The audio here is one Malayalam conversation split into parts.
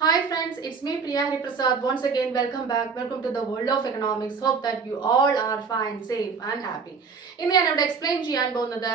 Hi friends, it's me Priya Hariprasad. Once again, welcome back. Welcome to the world of economics. Hope that you all are fine, safe and happy. ഇന്ന് ഞാൻ ഇവിടെ എക്സ്പ്ലെയിൻ ചെയ്യാൻ പോകുന്നത്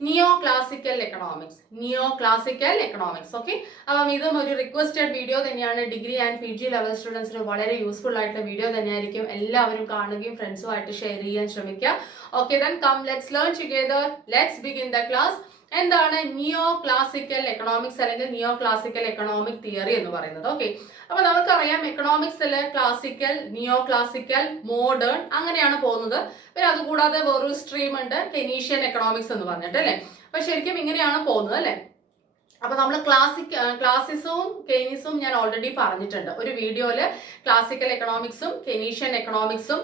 നിയോ ക്ലാസിക്കൽ എക്കണോമിക്സ് ഓക്കെ. അപ്പം ഇതും ഒരു റിക്വസ്റ്റഡ് വീഡിയോ തന്നെയാണ്. Degree and P G level സ്റ്റുഡൻസിന് വളരെ യൂസ്ഫുൾ ആയിട്ടുള്ള വീഡിയോ തന്നെയായിരിക്കും. എല്ലാവരും കാണുകയും ഫ്രണ്ട്സുമായിട്ട് ഷെയർ ചെയ്യാൻ ശ്രമിക്കുക. Okay, then come let's learn together. Let's begin the class. എന്താണ് നിയോ ക്ലാസിക്കൽ എക്കണോമിക്സ് അല്ലെങ്കിൽ നിയോ ക്ലാസിക്കൽ എക്കണോമിക് തിയറി എന്ന് പറയുന്നത്? ഓക്കെ, അപ്പൊ നമുക്കറിയാം എക്കണോമിക്സിൽ ക്ലാസിക്കൽ, നിയോ ക്ലാസിക്കൽ, മോഡേൺ അങ്ങനെയാണ് പോകുന്നത്. പിന്നെ അതുകൂടാതെ വേറൊരു സ്ട്രീം ഉണ്ട്, കെനീഷ്യൻ എക്കണോമിക്സ് എന്ന് പറഞ്ഞിട്ട് അല്ലെ. അപ്പൊ ശരിക്കും ഇങ്ങനെയാണ് പോകുന്നത് അല്ലെ. അപ്പൊ നമ്മൾ ക്ലാസിസവും കെയ്നീസും ഞാൻ ഓൾറെഡി പറഞ്ഞിട്ടുണ്ട് ഒരു വീഡിയോയില്. ക്ലാസിക്കൽ എക്കണോമിക്സും കെനീഷ്യൻ എക്കണോമിക്സും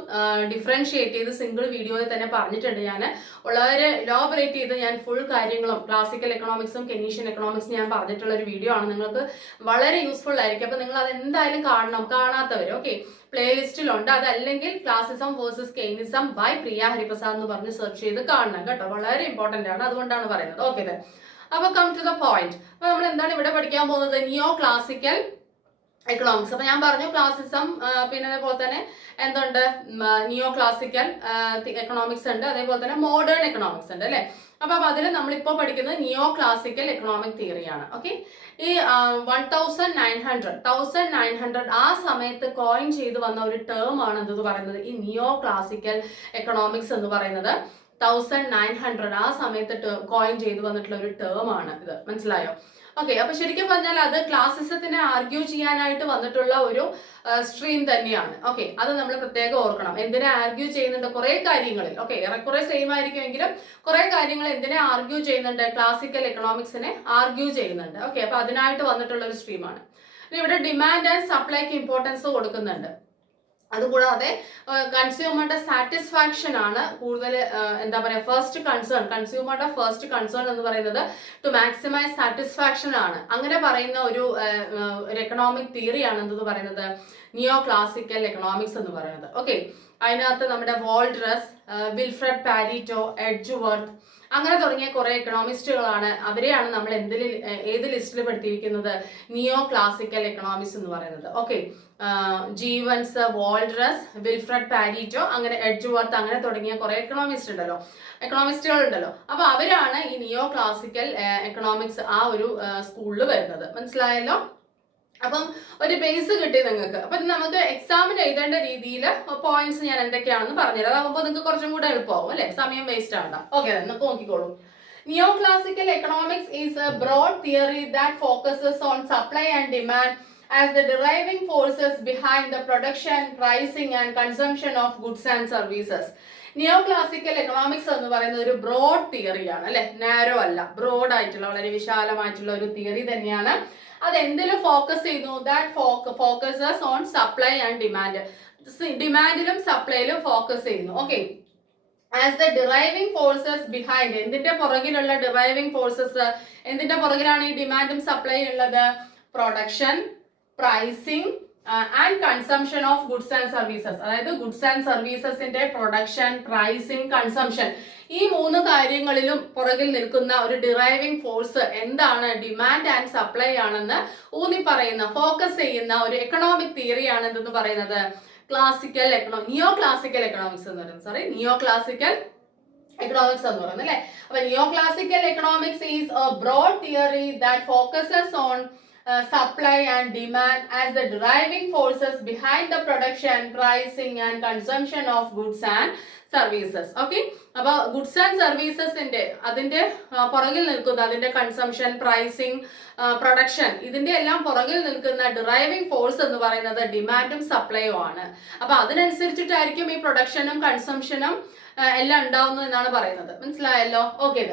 ഡിഫറൻഷിയേറ്റ് ചെയ്ത് സിംഗിൾ വീഡിയോയിൽ തന്നെ പറഞ്ഞിട്ടുണ്ട്. ഞാൻ വളരെ ഇലോബറേറ്റ് ചെയ്ത് ഞാൻ ഫുൾ കാര്യങ്ങളും ക്ലാസിക്കൽ എക്കണോമിക്സും കെനീഷ്യൻ എക്കണോമിക്സും ഞാൻ പറഞ്ഞിട്ടുള്ള ഒരു വീഡിയോ ആണ്. നിങ്ങൾക്ക് വളരെ യൂസ്ഫുൾ ആയിരിക്കും. അപ്പൊ നിങ്ങൾ അത് എന്തായാലും കാണണം, കാണാത്തവർ ഓക്കെ. പ്ലേലിസ്റ്റിലുണ്ട്. അതല്ലെങ്കിൽ ക്ലാസിസം വേഴ്സസ് കെയ്നിസം ബൈ പ്രിയ ഹരിപ്രസാദ് എന്ന് പറഞ്ഞ് സെർച്ച് ചെയ്ത് കാണണം കേട്ടോ. വളരെ ഇമ്പോർട്ടന്റ് ആണ്, അതുകൊണ്ടാണ് പറയുന്നത്. ഓക്കെ, അപ്പൊ കം ടു ദ പോയിന്റ്. അപ്പൊ നമ്മൾ എന്താണ് ഇവിടെ പഠിക്കാൻ പോകുന്നത്? നിയോ ക്ലാസിക്കൽ എക്കണോമിക്സ്. അപ്പൊ ഞാൻ പറഞ്ഞു ക്ലാസിസം, പിന്നെ അതേപോലെ തന്നെ എന്തുണ്ട്, നിയോ ക്ലാസിക്കൽ എക്കണോമിക്സ് ഉണ്ട്, അതേപോലെ തന്നെ മോഡേൺ എക്കണോമിക്സ് ഉണ്ട് അല്ലെ. അപ്പൊ അതിൽ നമ്മളിപ്പോ പഠിക്കുന്നത് നിയോ ക്ലാസിക്കൽ എക്കണോമിക് തിയറിയാണ്. ഓക്കെ, ഈ 1900 ആ സമയത്ത് കോയിൻ ചെയ്ത് വന്ന ഒരു ടേം ആണ് എന്ത് പറയുന്നത്, ഈ നിയോ ക്ലാസിക്കൽ എക്കണോമിക്സ് എന്ന് പറയുന്നത്. 1900 ആ സമയത്ത് കോയിൻ ചെയ്ത് വന്നിട്ടുള്ള ഒരു ടേം ആണ് ഇത്. മനസ്സിലായോ? ഓക്കെ, അപ്പൊ ശരിക്കും പറഞ്ഞാൽ അത് ക്ലാസിസത്തിനെ ആർഗ്യൂ ചെയ്യാനായിട്ട് വന്നിട്ടുള്ള ഒരു സ്ട്രീം തന്നെയാണ്. ഓക്കെ, അത് നമ്മൾ പ്രത്യേകം ഓർക്കണം. എന്തിനെ ആർഗ്യൂ ചെയ്യുന്നുണ്ട്? കുറെ കാര്യങ്ങളിൽ. ഓക്കെ, ഏറെക്കുറെ സെയിം ആയിരിക്കുമെങ്കിലും കുറെ കാര്യങ്ങൾ എന്തിനെ ആർഗ്യൂ ചെയ്യുന്നുണ്ട്? ക്ലാസിക്കൽ എക്കണോമിക്സിനെ ആർഗ്യൂ ചെയ്യുന്നുണ്ട്. ഓക്കെ, അപ്പൊ അതിനായിട്ട് വന്നിട്ടുള്ള ഒരു സ്ട്രീമാണ്. ഇവിടെ ഡിമാൻഡ് ആൻഡ് സപ്ലൈക്ക് ഇമ്പോർട്ടൻസ് കൊടുക്കുന്നുണ്ട്. അതുകൂടാതെ കൺസ്യൂമറുടെ സാറ്റിസ്ഫാക്ഷൻ ആണ് കൂടുതൽ എന്താ പറയുക ഫസ്റ്റ് കൺസേൺ. കൺസ്യൂമറുടെ ഫസ്റ്റ് കൺസേൺ എന്ന് പറയുന്നത് ടു മാക്സിമൈസ് സാറ്റിസ്ഫാക്ഷൻ ആണ്. അങ്ങനെ പറയുന്ന ഒരു എക്കണോമിക് തിയറിയാണ് എന്തെന്ന് പറയുന്നത്, നിയോ ക്ലാസിക്കൽ എക്കണോമിക്സ് എന്ന് പറയുന്നത്. ഓക്കെ, അതിനകത്ത് നമ്മുടെ വോൾഡ്രസ്, വിൽഫ്രഡ് പാരിറ്റോ, എഡ്ജ്വർത്ത് അങ്ങനെ തുടങ്ങിയ കുറെ എക്കണോമിസ്റ്റുകളാണ്. അവരെയാണ് നമ്മൾ ഏത് ലിസ്റ്റിൽ പെടുത്തിയിരിക്കുന്നത്? നിയോ ക്ലാസിക്കൽ എക്കണോമിക്സ് എന്ന് പറയുന്നത്. ഓക്കെ, ജീവൻസ്, വോൾഡ്രസ്, വിൽഫ്രഡ് പാരിറ്റോ, അങ്ങനെ എഡ്ജ്വർത്ത് അങ്ങനെ തുടങ്ങിയ കുറെ എക്കണോമിസ്റ്റുകൾ ഉണ്ടല്ലോ. അപ്പൊ അവരാണ് ഈ നിയോ ക്ലാസിക്കൽ എക്കണോമിക്സ് ആ ഒരു സ്കൂളിൽ വരുന്നത്. മനസ്സിലായല്ലോ? അപ്പം ഒരു ബേസ് കിട്ടി നിങ്ങൾക്ക്. അപ്പൊ നമുക്ക് എക്സാമിന് എഴുതേണ്ട രീതിയിൽ പോയിന്റ്സ് ഞാൻ എന്തൊക്കെയാണെന്ന് പറഞ്ഞുതരാം. അതാകുമ്പോൾ നിങ്ങൾക്ക് കുറച്ചും കൂടെ എളുപ്പമാവും അല്ലെ, സമയം വേസ്റ്റ് ആവണ്ട. ഓക്കെ, നമുക്ക് നോക്കിക്കോളൂ. Neoclassical economics is a broad theory that focuses on supply and demand as the driving forces behind the production, pricing and consumption of goods and services. Neo classical economics എന്ന് പറയുന്നത് ഒരു ബ്രോഡ് തിയറിയാണ് അല്ലെ, നാരോ അല്ല, ബ്രോഡ് ആയിട്ടുള്ള വളരെ വിശാലമായിട്ടുള്ള ഒരു തിയറി തന്നെയാണ്. അത് എന്തിലും ഫോക്കസ് ചെയ്യുന്നു? That focuses on supply and demand. ഡിമാൻഡിലും സപ്ലൈയിലും ഫോക്കസ് ചെയ്യുന്നു. Okay, as the driving forces behind. എന്തിന്റെ പുറകിലുള്ള ഡിറൈവിംഗ് ഫോഴ്സസ്? എന്തിന്റെ പുറകിലാണ് ഈ ഡിമാൻഡും സപ്ലൈ ഉള്ളത്? Production, pricing and consumption of goods and services. അതായത് ഗുഡ്സ് ആൻഡ് സർവീസസിന്റെ പ്രൊഡക്ഷൻ, പ്രൈസിങ്, കൺസംഷൻ ഈ മൂന്ന് കാര്യങ്ങളിലും പുറകിൽ നിൽക്കുന്ന ഒരു ഡിറൈവിംഗ് ഫോഴ്സ് എന്താണ്? ഡിമാൻഡ് ആൻഡ് സപ്ലൈ ആണെന്ന് ഊന്നി പറയുന്ന, ഫോക്കസ് ചെയ്യുന്ന ഒരു എക്കണോമിക് തിയറിയാണ് എന്തെന്ന് പറയുന്നത്, നിയോ ക്ലാസിക്കൽ എക്കണോമിക്സ് എന്ന് പറയുന്നത്. നിയോ ക്ലാസിക്കൽ എക്കണോമിക്സ് എന്ന് പറയുന്നത് അല്ലെ. അപ്പൊ neo classical economics is a broad theory that focuses on supply and demand as the driving forces behind the production, pricing and consumption of goods and services. Okay, അപ്പൊ ഗുഡ്സ് ആൻഡ് സർവീസസിന്റെ അതിന്റെ പുറകിൽ നിൽക്കുന്ന, അതിന്റെ കൺസംഷൻ, പ്രൈസിങ്, പ്രൊഡക്ഷൻ ഇതിന്റെ എല്ലാം പുറകിൽ നിൽക്കുന്ന ഡ്രൈവിംഗ് ഫോഴ്സ് എന്ന് പറയുന്നത് ഡിമാൻഡും സപ്ലൈയും ആണ്. അപ്പൊ അതിനനുസരിച്ചിട്ടായിരിക്കും ഈ പ്രൊഡക്ഷനും കൺസംഷനും എല്ലാം ഉണ്ടാവുന്നത് എന്നാണ് പറയുന്നത്. മനസ്സിലായല്ലോ? Okay,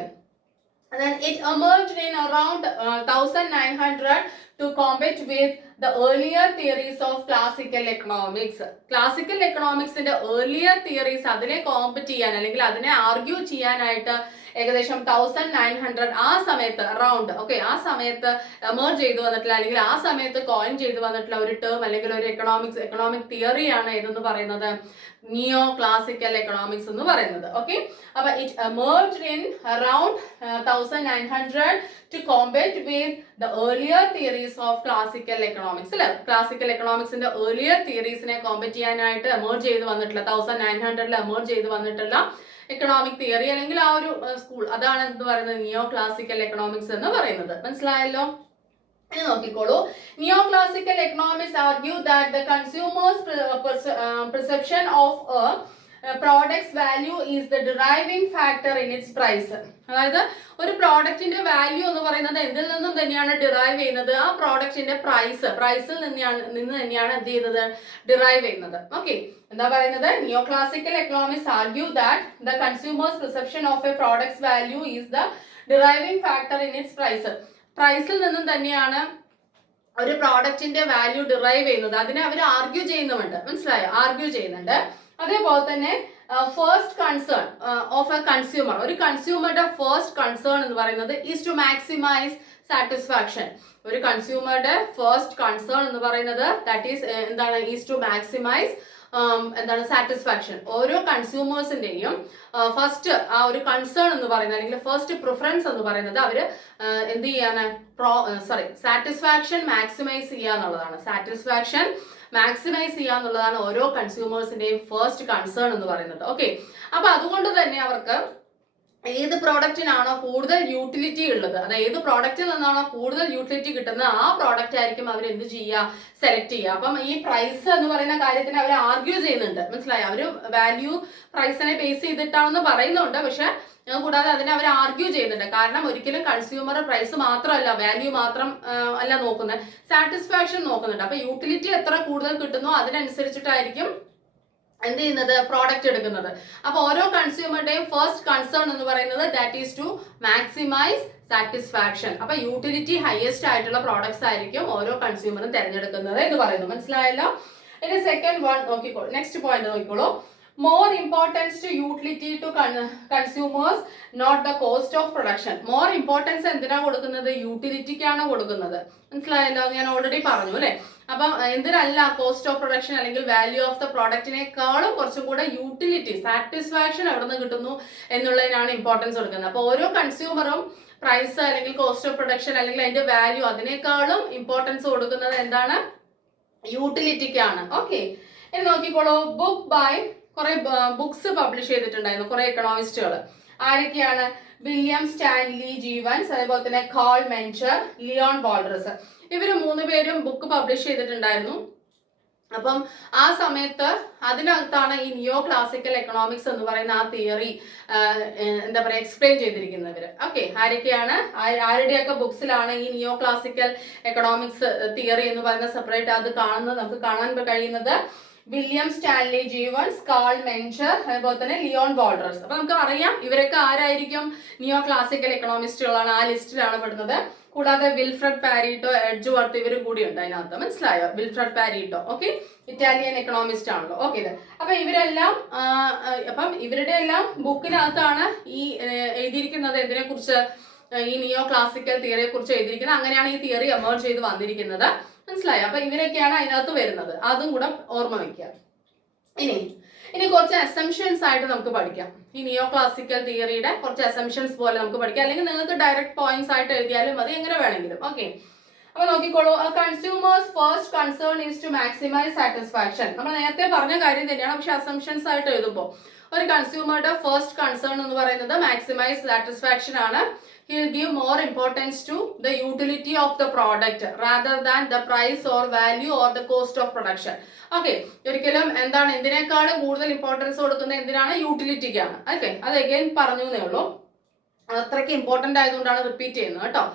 then it emerged in around 1900 to compete with the earlier theories of classical economics. Classical economics in the earlier theories അതിനെ കോമ്പറ്റ് ചെയ്യാൻ അല്ലെങ്കിൽ അതിനെ ആർഗ്യൂ ചെയ്യാനായിട്ട് ഏകദേശം 1900 ആ സമയത്ത് അറൗണ്ട് ഓക്കെ ആ സമയത്ത് എമേർജ് ചെയ്തു വന്നിട്ടുള്ള അല്ലെങ്കിൽ ആ സമയത്ത് കോയിൻ ചെയ്തു വന്നിട്ടുള്ള ഒരു ടേം അല്ലെങ്കിൽ ഒരു എക്കണോമിക് തിയറിയാണ് ഇതെന്ന് പറയുന്നത് നിയോ ക്ലാസിക്കൽ എക്കണോമിക്സ് എന്ന് പറയുന്നത്. ഓക്കെ, അപ്പൊ it emerged in around 1900 to compete with the earlier theories of classical economics. അല്ലെ, ക്ലാസിക്കൽ എക്കണോമിക്സിന്റെ earlier തിയറീസിനെ കോമ്പറ്റ് ചെയ്യാനായിട്ട് എമേർജ് ചെയ്ത് വന്നിട്ടുള്ള 1900 എമേർജ് ചെയ്ത് വന്നിട്ടുള്ള എക്കണോമിക് തിയറി അല്ലെങ്കിൽ ആ ഒരു സ്കൂൾ, അതാണ് എന്ത് പറയുന്നത് നിയോ ക്ലാസിക്കൽ എക്കണോമിക്സ് എന്ന് പറയുന്നത്. മനസ്സിലായല്ലോ? ഇനി നോക്കിക്കോളൂ. Neo classical economics argue that the consumers perception of products value is the deriving factor in its price. അതായത് ഒരു പ്രോഡക്റ്റിന്റെ വാല്യൂ എന്ന് പറയുന്നത് എന്തിൽ നിന്നും തന്നെയാണ് ഡിറൈവ് ചെയ്യുന്നത്? ആ പ്രോഡക്റ്റിന്റെ പ്രൈസിൽ നിന്ന് തന്നെയാണ് എന്ത് ചെയ്യുന്നത്? ഡിറൈവ് ചെയ്യുന്നത്. ഓക്കെ, എന്താ പറയുന്നത്? Neo classical economics argue that the consumers perception of a products value is the deriving factor in its price. പ്രൈസിൽ നിന്നും തന്നെയാണ് ഒരു പ്രോഡക്റ്റിന്റെ വാല്യൂ ഡിറൈവ് ചെയ്യുന്നത്. അതിനെ അവർ ആർഗ്യൂ ചെയ്യുന്നുണ്ട്. മനസ്സിലായോ? ആർഗ്യൂ ചെയ്യുന്നുണ്ട്. അതേപോലെ തന്നെ first concern of A consumer, ഒരു കൺസ്യൂമറുടെ ഫസ്റ്റ് കൺസേൺ എന്ന് പറയുന്നത് ഈസ് ടു മാക്സിമൈസ് സാറ്റിസ്ഫാക്ഷൻ. ഒരു കൺസ്യൂമറുടെ ഫസ്റ്റ് കൺസേൺ എന്ന് പറയുന്നത് ദാറ്റ് ഈസ് എന്താണ്? ഈസ് ടു മാക്സിമൈസ് എന്താണ്? സാറ്റിസ്ഫാക്ഷൻ. ഓരോ കൺസ്യൂമേഴ്സിന്റെയും ഫസ്റ്റ് ആ ഒരു കൺസേൺ എന്ന് പറയുന്നത് അല്ലെങ്കിൽ ഫസ്റ്റ് പ്രിഫറൻസ് എന്ന് പറയുന്നത് അവര് എന്ത് ചെയ്യാണ്? സാറ്റിസ്ഫാക്ഷൻ മാക്സിമൈസ് ചെയ്യുക എന്നുള്ളതാണ്. സാറ്റിസ്ഫാക്ഷൻ മാക്സിമൈസ് ചെയ്യുക എന്നുള്ളതാണ് ഓരോ കൺസ്യൂമേഴ്സിന്റെയും ഫസ്റ്റ് കൺസേൺ എന്ന് പറയുന്നത്. ഓക്കെ, അപ്പൊ അതുകൊണ്ട് തന്നെ അവർക്ക് ഏത് പ്രോഡക്റ്റിനാണോ കൂടുതൽ യൂട്ടിലിറ്റി ഉള്ളത്, അതായത് ഏത് പ്രോഡക്റ്റിൽ നിന്നാണോ കൂടുതൽ യൂട്ടിലിറ്റി കിട്ടുന്നത് ആ പ്രോഡക്റ്റ് ആയിരിക്കും അവർ എന്ത് ചെയ്യുക? സെലക്ട് ചെയ്യുക. അപ്പം ഈ പ്രൈസ് എന്ന് പറയുന്ന കാര്യത്തിന് അവർ ആർഗ്യൂ ചെയ്യുന്നുണ്ട്. മനസ്സിലായോ? അവർ വാല്യൂ പ്രൈസിനെ ബേസ് ചെയ്തിട്ടാണെന്ന് പറയുന്നുണ്ട്, പക്ഷെ കൂടാതെ അതിനെ അവർ ആർഗ്യൂ ചെയ്യുന്നുണ്ട്. കാരണം ഒരിക്കലും കൺസ്യൂമർ പ്രൈസ് മാത്രമല്ല, വാല്യൂ മാത്രം അല്ല നോക്കുന്നത്, സാറ്റിസ്ഫാക്ഷൻ നോക്കുന്നുണ്ട്. അപ്പൊ യൂട്ടിലിറ്റി എത്ര കൂടുതൽ കിട്ടുന്നോ അതിനനുസരിച്ചിട്ടായിരിക്കും എന്ത് ചെയ്യുന്നത്? പ്രോഡക്റ്റ് എടുക്കുന്നത്. അപ്പൊ ഓരോ കൺസ്യൂമറുടെയും ഫസ്റ്റ് കൺസേൺ എന്ന് പറയുന്നത് that is to maximise satisfaction. അപ്പൊ യൂട്ടിലിറ്റി ഹയസ്റ്റ് ആയിട്ടുള്ള പ്രോഡക്ട്സ് ആയിരിക്കും ഓരോ കൺസ്യൂമറും തിരഞ്ഞെടുക്കുന്നത് എന്ന് പറയുന്നു. മനസ്സിലായല്ലോ? ഇനി സെക്കൻഡ് വൺ നോക്കിക്കോളൂ. നെക്സ്റ്റ് പോയിന്റ് നോക്കിക്കോളൂ. More importance to utility to consumers, not the cost of production. More importance എന്തിനാ കൊടുക്കുന്നത്? യൂട്ടിലിറ്റിക്കാണ് കൊടുക്കുന്നത്. മനസ്സിലായല്ലോ? ഞാൻ ഓൾറെഡി പറഞ്ഞു അല്ലെ. അപ്പം എന്തിനല്ല കോസ്റ്റ് ഓഫ് പ്രൊഡക്ഷൻ അല്ലെങ്കിൽ വാല്യൂ ഓഫ് ദ പ്രോഡക്റ്റിനേക്കാളും കുറച്ചും കൂടെ യൂട്ടിലിറ്റി, സാറ്റിസ്ഫാക്ഷൻ എവിടെ നിന്ന് കിട്ടുന്നു എന്നുള്ളതിനാണ് ഇമ്പോർട്ടൻസ് കൊടുക്കുന്നത്. അപ്പൊ ഓരോ കൺസ്യൂമറും പ്രൈസ് അല്ലെങ്കിൽ കോസ്റ്റ് ഓഫ് പ്രൊഡക്ഷൻ അല്ലെങ്കിൽ അതിന്റെ വാല്യൂ അതിനേക്കാളും ഇമ്പോർട്ടൻസ് കൊടുക്കുന്നത് എന്താണ്? യൂട്ടിലിറ്റിക്കാണ്. ഓക്കെ, ഇനി നോക്കിക്കോളൂ. ബുക്ക് ബൈ കുറെ ബുക്സ് പബ്ലിഷ് ചെയ്തിട്ടുണ്ടായിരുന്നു കുറെ എക്കണോമിസ്റ്റുകൾ. ആരൊക്കെയാണ്? വില്യം സ്റ്റാൻലി ജീവൻസ്, അതേപോലെ തന്നെ കാൾ മെൻചർ, ലിയോൺ ബോൾഡേഴ്സ്. ഇവര് 3 പേരും ബുക്ക് പബ്ലിഷ് ചെയ്തിട്ടുണ്ടായിരുന്നു. അപ്പം ആ സമയത്ത് അതിനകത്താണ് ഈ നിയോ ക്ലാസിക്കൽ എക്കണോമിക്സ് എന്ന് പറയുന്ന ആ തിയറി എന്താ പറയുക എക്സ്പ്ലെയിൻ ചെയ്തിരിക്കുന്നവര്. ഓക്കെ, ആരൊക്കെയാണ്? ആരുടെയൊക്കെ ബുക്സിലാണ് ഈ നിയോ ക്ലാസിക്കൽ എക്കണോമിക്സ് തിയറി എന്ന് പറയുന്ന സെപ്പറേറ്റ് അത് കാണുന്നത് നമുക്ക് കാണാൻ കഴിയുന്നത്? William Stanley Jevons, Carl Menger, അതുപോലെ തന്നെ ലിയോൺ ബോൾഡേഴ്സ്. അപ്പൊ നമുക്ക് അറിയാം ഇവരൊക്കെ ആരായിരിക്കും? നിയോ ക്ലാസിക്കൽ എക്കണോമിസ്റ്റുകളാണ്. ആ ലിസ്റ്റിലാണ് പെടുന്നത്. കൂടാതെ വിൽഫ്രഡ് പാരീട്ടോ, എഡ്ജ്വർത്ത് ഇവരും കൂടി ഉണ്ട് അതിനകത്ത്. മനസ്സിലായോ? വിൽഫ്രഡ് പാരീട്ടോ ഓക്കെ, ഇറ്റാലിയൻ എക്കണോമിസ്റ്റ് ആണല്ലോ. ഓക്കെ, ഇത് അപ്പൊ ഇവരെല്ലാം അപ്പം ഇവരുടെ എല്ലാം ബുക്കിനകത്താണ് ഈ എഴുതിയിരിക്കുന്നത് എന്തിനെ കുറിച്ച്? ഈ നിയോ ക്ലാസിക്കൽ തിയറിയെ കുറിച്ച് എഴുതിയിരിക്കുന്നത്. അങ്ങനെയാണ് ഈ തിയറി എമേർജ് ചെയ്ത് വന്നിരിക്കുന്നത്. മനസ്സിലായോ? അപ്പൊ ഇവരൊക്കെയാണ് അതിനകത്ത് വരുന്നത്. അതും കൂടെ ഓർമ്മ വെക്കുക. ഇനി കുറച്ച് അസംഷൻസ് ആയിട്ട് നമുക്ക് പഠിക്കാം. ഈ നിയോ ക്ലാസിക്കൽ തിയറിയുടെ കുറച്ച് അസംഷൻസ് പോലെ നമുക്ക് പഠിക്കാം. അല്ലെങ്കിൽ നിങ്ങൾക്ക് ഡയറക്റ്റ് പോയിന്റ്സ് ആയിട്ട് എഴുതിയാലും മതി, എങ്ങനെ വേണമെങ്കിലും. ഓക്കെ, അപ്പൊ നോക്കിക്കോളൂ. Consumers first concern is to maximise satisfaction. നമ്മൾ നേരത്തെ പറഞ്ഞ കാര്യം തന്നെയാണ്, പക്ഷെ അസംഷൻസ് ആയിട്ട് എഴുതുമ്പോൾ ഒരു കൺസ്യൂമറുടെ ഫസ്റ്റ് കൺസേൺ എന്ന് പറയുന്നത് മാക്സിമൈസ് സാറ്റിസ്ഫാക്ഷൻ ആണ്. He'll give more importance to the utility of the product rather than the price or value or the cost of production. Okay, ഒരിക്കലും എന്താണ് എന്തിനേക്കാളും കൂടുതൽ ഇമ്പോർട്ടൻസ് കൊടുക്കുന്നത് എന്തിനാണ്? യൂട്ടിലിറ്റിക്കാണ്. ഓക്കെ, അത് അഗൈൻ പറഞ്ഞു എന്നേ ഉള്ളൂ. അത്രയ്ക്ക് ഇമ്പോർട്ടന്റ് ആയതുകൊണ്ടാണ് റിപ്പീറ്റ് ചെയ്യുന്നത് കേട്ടോ.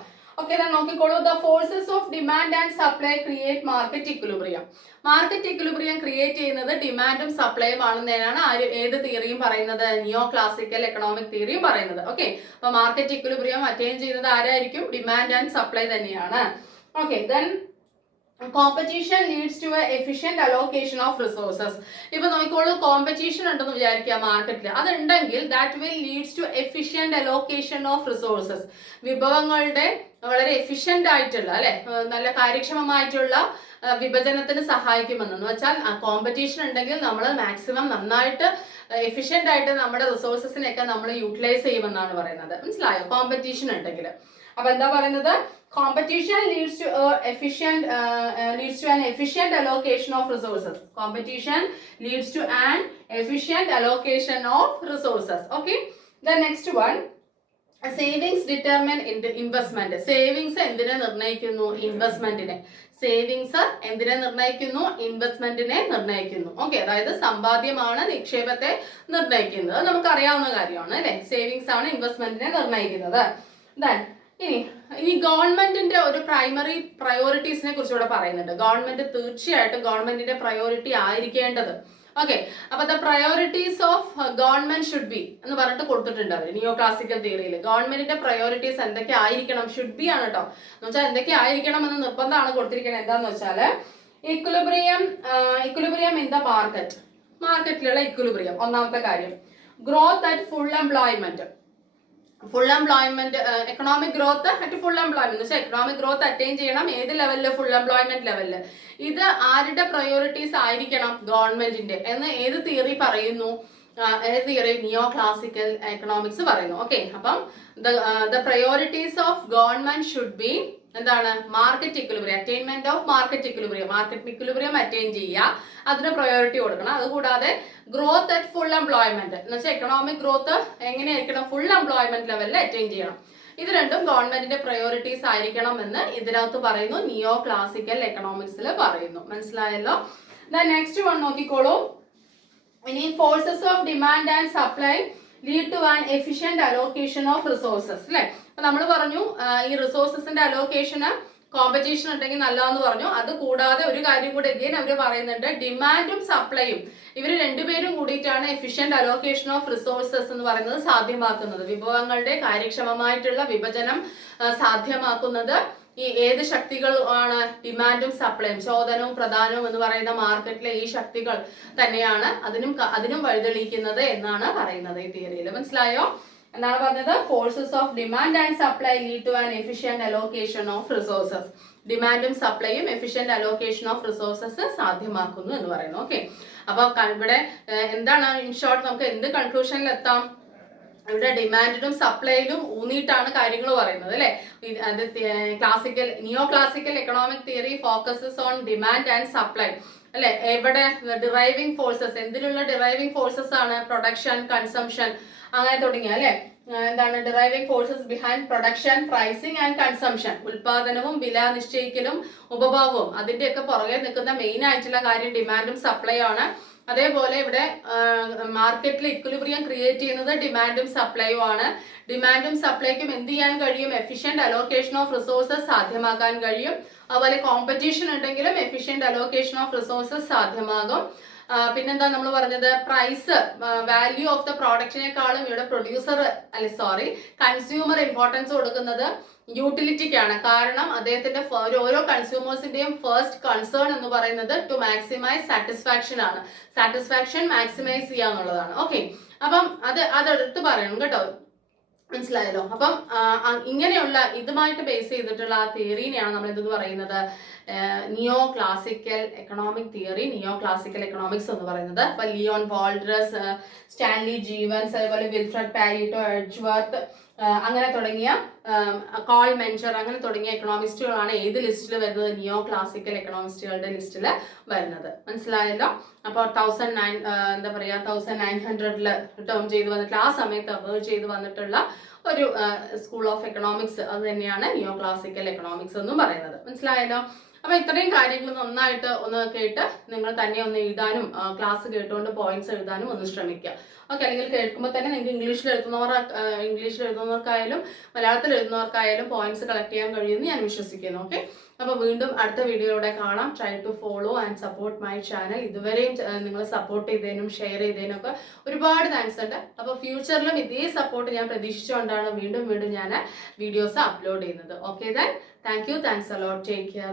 ഓക്കെ, നോക്കിക്കോളൂ. The forces of demand and supply create market equilibrium. Market equilibrium create ചെയ്യുന്നത് ഡിമാൻഡും സപ്ലൈയും ആണെന്നാണ് ഏത് തിയറിയും പറയുന്നത്? നിയോ ക്ലാസിക്കൽ എക്കണോമിക് തിയറിയും പറയുന്നത്. ഓക്കെ, അപ്പൊ മാർക്കറ്റ് ഇക്വിലിബ്രിയം അറ്റൈൻ ചെയ്യുന്നത് ആരായിരിക്കും? ഡിമാൻഡ് ആൻഡ് സപ്ലൈ തന്നെയാണ്. Okay, then competition leads to a efficient allocation of resources. ഇപ്പൊ നോക്കിക്കോളൂ, കോമ്പറ്റീഷൻ ഉണ്ടെന്ന് വിചാരിക്കുക മാർക്കറ്റിൽ, അതുണ്ടെങ്കിൽ that will leads to efficient allocation of resources. വിഭവങ്ങളുടെ വളരെ എഫിഷ്യന്റ് ആയിട്ടുള്ള അല്ലെ, നല്ല കാര്യക്ഷമമായിട്ടുള്ള വിഭജനത്തിന് സഹായിക്കുമെന്ന് വെച്ചാൽ കോമ്പറ്റീഷൻ ഉണ്ടെങ്കിൽ നമ്മൾ മാക്സിമം നന്നായിട്ട് എഫിഷ്യന്റ് ആയിട്ട് നമ്മുടെ റിസോഴ്സസിനെയൊക്കെ നമ്മൾ യൂട്ടിലൈസ് ചെയ്യുമെന്നാണ് പറയുന്നത്. മനസ്സിലായോ? കോമ്പറ്റീഷൻ ഉണ്ടെങ്കിൽ. അപ്പൊ എന്താ പറയുന്നത്? Competition leads to an efficient allocation of resources. Competition leads to an efficient allocation of resources. Okay. The next one, savings determine investment. Savings എന്തിനെ നിർണ്ണയിക്കുന്നു? ഇൻവെസ്റ്റ്മെന്റിനെ. സേവിങ്സ് എന്തിനെ നിർണ്ണയിക്കുന്നു? ഇൻവെസ്റ്റ്മെന്റിനെ നിർണ്ണയിക്കുന്നു. ഓക്കെ, അതായത് സമ്പാദ്യമാണ് നിക്ഷേപത്തെ നിർണ്ണയിക്കുന്നത്. നമുക്കറിയാവുന്ന കാര്യമാണ് അല്ലെ. സേവിങ്സ് ആണ് ഇൻവെസ്റ്റ്മെന്റിനെ നിർണ്ണയിക്കുന്നത്. ഇനി ഗവൺമെന്റിന്റെ ഒരു പ്രൈമറി പ്രയോറിറ്റീസിനെ കുറിച്ച് ഇവിടെ പറയുന്നുണ്ട്. ഗവൺമെന്റ് തീർച്ചയായിട്ടും ഗവൺമെന്റിന്റെ പ്രയോറിറ്റി ആയിരിക്കേണ്ടത്. ഓക്കെ, അപ്പൊ the priorities of government should B എന്ന് പറഞ്ഞിട്ട് കൊടുത്തിട്ടുണ്ട് അവർ നിയോ ക്ലാസിക്കൽ തിയറിയിൽ. ഗവൺമെന്റിന്റെ പ്രയോറിറ്റീസ് എന്തൊക്കെ ആയിരിക്കണം? ഷുഡ് ബി ആണ് കേട്ടോ. എന്ന് വെച്ചാൽ എന്തൊക്കെ ആയിരിക്കണം എന്ന് നിർബന്ധമാണ് കൊടുത്തിരിക്കുന്നത്. എന്താന്ന് വെച്ചാല് ഇക്വിലിബ്രിയം ഇൻ ദ മാർക്കറ്റ്. മാർക്കറ്റിലുള്ള ഇക്വിലിബ്രിയം ഒന്നാമത്തെ കാര്യം. Growth at full employment. Full employment, economic growth at full employment എന്ന് വെച്ചാൽ എക്കണോമിക് ഗ്രോത്ത് അറ്റൈൻ ചെയ്യണം. ഏത് ലെവലില്? Full employment ലെവലില്. ഇത് ആരുടെ പ്രയോറിറ്റീസ് ആയിരിക്കണം? ഗവൺമെന്റിന്റെ എന്ന് ഏത് തിയറി പറയുന്നു? ഏത് തിയറി? നിയോ ക്ലാസിക്കൽ എക്കണോമിക്സ് പറയുന്നു. ഓക്കെ, അപ്പം the priorities of government should be എന്താണ്? Market equilibrium, attainment of market equilibrium. Market equilibrium attain ചെയ്യുക, അതിന് പ്രയോറിറ്റി കൊടുക്കണം. അതുകൂടാതെ ഗ്രോത്ത് അറ്റ് ഫുൾ എംപ്ലോയ്മെന്റ് എന്ന് വെച്ചാൽ എക്കണോമിക് ഗ്രോത്ത് എങ്ങനെയായിരിക്കണം? ഫുൾ എംപ്ലോയ്മെന്റ് ലെവലിൽ അറ്റൈൻ ചെയ്യണം. ഇത് രണ്ടും ഗവൺമെന്റിന്റെ പ്രയോറിറ്റീസ് ആയിരിക്കണം എന്ന് ഇതിനകത്ത് പറയുന്നു, നിയോ ക്ലാസിക്കൽ എക്കണോമിക്സിൽ പറയുന്നു. മനസ്സിലായല്ലോ? നെക്സ്റ്റ് വൺ നോക്കിക്കോളൂ. ഇനി forces of demand and supply lead to an efficient allocation of resources. അല്ലെ, അപ്പൊ നമ്മൾ പറഞ്ഞു ഈ റിസോഴ്സസിന്റെ അലോക്കേഷന് കോമ്പറ്റീഷൻ ഉണ്ടെങ്കിൽ നല്ലതെന്ന് പറഞ്ഞു. അത് കൂടാതെ ഒരു കാര്യം കൂടെ എഗെയിൻ അവർ പറയുന്നുണ്ട്, ഡിമാൻഡും സപ്ലൈയും ഇവർ രണ്ടുപേരും കൂടിയിട്ടാണ് എഫിഷ്യന്റ് അലോക്കേഷൻ ഓഫ് റിസോഴ്സസ് എന്ന് പറയുന്നത് സാധ്യമാക്കുന്നത്. വിഭവങ്ങളുടെ കാര്യക്ഷമമായിട്ടുള്ള വിഭജനം സാധ്യമാക്കുന്നത് ഈ ഏത് ശക്തികൾ ആണ്? ഡിമാൻഡും സപ്ലൈയും, ചോദനവും പ്രധാനവും എന്ന് പറയുന്ന മാർക്കറ്റിലെ ഈ ശക്തികൾ തന്നെയാണ് അതിനും വഴിതെളിയിക്കുന്നത് എന്നാണ് പറയുന്നത് ഈ തിയറിയിൽ. മനസ്സിലായോ? എന്താണ് പറഞ്ഞത്? Forces of demand and supply lead to an efficient allocation of resources. ഡിമാൻഡും സപ്ലൈയും എഫിഷ്യന്റ് അലോക്കേഷൻ ഓഫ് റിസോഴ്സസ് സാധ്യമാക്കുന്നു എന്ന് പറയുന്നു. ഓക്കെ, അപ്പൊ ഇവിടെ എന്താണ് ഇൻ ഷോർട്ട് നമുക്ക് എന്ത് കൺക്ലൂഷനിൽ എത്താം? ഇവിടെ ഡിമാൻഡിനും സപ്ലൈയിലും ഊന്നിയിട്ടാണ് കാര്യങ്ങൾ പറയുന്നത് അല്ലെ. അത് neo classical economic theory focuses on demand and supply അല്ലെ. എവിടെ? Driving forces. എന്തിനുള്ള ഡിറൈവിംഗ് ഫോഴ്സസ് ആണ്? പ്രൊഡക്ഷൻ, കൺസംഷൻ, അങ്ങനെ തുടങ്ങിയ അല്ലെ. എന്താണ് driving forces behind production, pricing and consumption. ഉൽപാദനവും വില നിശ്ചയിക്കലും ഉപഭോഗവും അതിന്റെയൊക്കെ പുറകെ നിൽക്കുന്ന മെയിൻ ആയിട്ടുള്ള കാര്യം ഡിമാൻഡും സപ്ലൈ ആണ്. അതേപോലെ ഇവിടെ മാർക്കറ്റിൽ ഇക്വിലിബ്രിയം ക്രിയേറ്റ് ചെയ്യുന്നത് ഡിമാൻഡും സപ്ലൈയും ആണ്. ഡിമാൻഡും സപ്ലൈക്കും എന്ത് ചെയ്യാൻ കഴിയും? എഫിഷ്യന്റ് അലോക്കേഷൻ ഓഫ് റിസോഴ്സസ് സാധ്യമാക്കാൻ കഴിയും. അതുപോലെ കോമ്പറ്റീഷൻ ഉണ്ടെങ്കിലും എഫിഷ്യന്റ് അലോക്കേഷൻ ഓഫ് റിസോഴ്സസ് സാധ്യമാകും. പിന്നെന്താ നമ്മൾ പറഞ്ഞത്? പ്രൈസ്, വാല്യൂ ഓഫ് ദ പ്രോഡക്റ്റിനേക്കാളും ഇവിടെ കൺസ്യൂമർ ഇമ്പോർട്ടൻസ് കൊടുക്കുന്നത് യൂട്ടിലിറ്റിക്കാണ്. കാരണം അദ്ദേഹത്തിന്റെ ഓരോ കൺസ്യൂമേഴ്സിന്റെയും ഫസ്റ്റ് കൺസേൺ എന്ന് പറയുന്നത് ടു മാക്സിമൈസ് സാറ്റിസ്ഫാക്ഷൻ ആണ്. സാറ്റിസ്ഫാക്ഷൻ മാക്സിമൈസ് ചെയ്യാന്നുള്ളതാണ്. ഓക്കെ, അപ്പം അതെടുത്ത് പറയണം കേട്ടോ. മനസ്സിലായല്ലോ? അപ്പം ഇങ്ങനെയുള്ള ഇതുമായിട്ട് ബേസ് ചെയ്തിട്ടുള്ള ആ തിയറിനെയാണ് നമ്മൾ എന്തെന്ന് പറയുന്നത്? Neo classical economic theory, neo classical economics എന്ന് പറയുന്നത്. അപ്പൊ ലിയോൺ വോൾഡ്രസ്, സ്റ്റാൻലി ജീവൻസ്, അതുപോലെ വിൽഫ്രഡ് പാരിറ്റോ, എഡ്ജ്വർത്ത്, അങ്ങനെ തുടങ്ങിയ കാൾ മെൻചർ, അങ്ങനെ തുടങ്ങിയ എക്കണോമിസ്റ്റുകളാണ് ഏത് ലിസ്റ്റിൽ വരുന്നത്? നിയോ ക്ലാസിക്കൽ എക്കണോമിസ്റ്റുകളുടെ ലിസ്റ്റിൽ വരുന്നത്. മനസ്സിലായല്ലോ? അപ്പോൾ 1900 ടേം ചെയ്ത് വന്നിട്ടുള്ള ആ സമയത്ത് അവേർഡ് ചെയ്ത് വന്നിട്ടുള്ള ഒരു സ്കൂൾ ഓഫ് എക്കണോമിക്സ് അത് തന്നെയാണ് നിയോ ക്ലാസിക്കൽ എക്കണോമിക്സ് എന്നും പറയുന്നത്. മനസ്സിലായല്ലോ? അപ്പൊ ഇത്രയും കാര്യങ്ങൾ നന്നായിട്ട് ഒന്ന് കേട്ട് നിങ്ങൾ തന്നെ ഒന്ന് എഴുതാനും ക്ലാസ് കേട്ടുകൊണ്ട് പോയിന്റ്സ് എഴുതാനും ഒന്ന് ശ്രമിക്കുക. ഓക്കെ, അല്ലെങ്കിൽ കേൾക്കുമ്പോൾ തന്നെ നിങ്ങൾക്ക് ഇംഗ്ലീഷിൽ എഴുതുന്നവർക്കായാലും മലയാളത്തിൽ എഴുതുന്നവർക്കായാലും പോയിന്റ്സ് കളക്ട് ചെയ്യാൻ കഴിയുമെന്ന് ഞാൻ വിശ്വസിക്കുന്നു. ഓക്കെ, അപ്പോൾ വീണ്ടും അടുത്ത വീഡിയോയിലൂടെ കാണാം. Try to follow and support my channel. ഇതുവരെയും നിങ്ങൾ സപ്പോർട്ട് ചെയ്തതിനും ഷെയർ ചെയ്തതിനും ഒക്കെ ഒരുപാട് താങ്ക്സ് ഉണ്ട്. അപ്പോൾ ഫ്യൂച്ചറിലും ഇതേ സപ്പോർട്ട് ഞാൻ പ്രതീക്ഷിച്ചുകൊണ്ടാണ് വീണ്ടും ഞാൻ വീഡിയോസ് അപ്ലോഡ് ചെയ്യുന്നത്. Okay, thank you, thanks a lot, take care.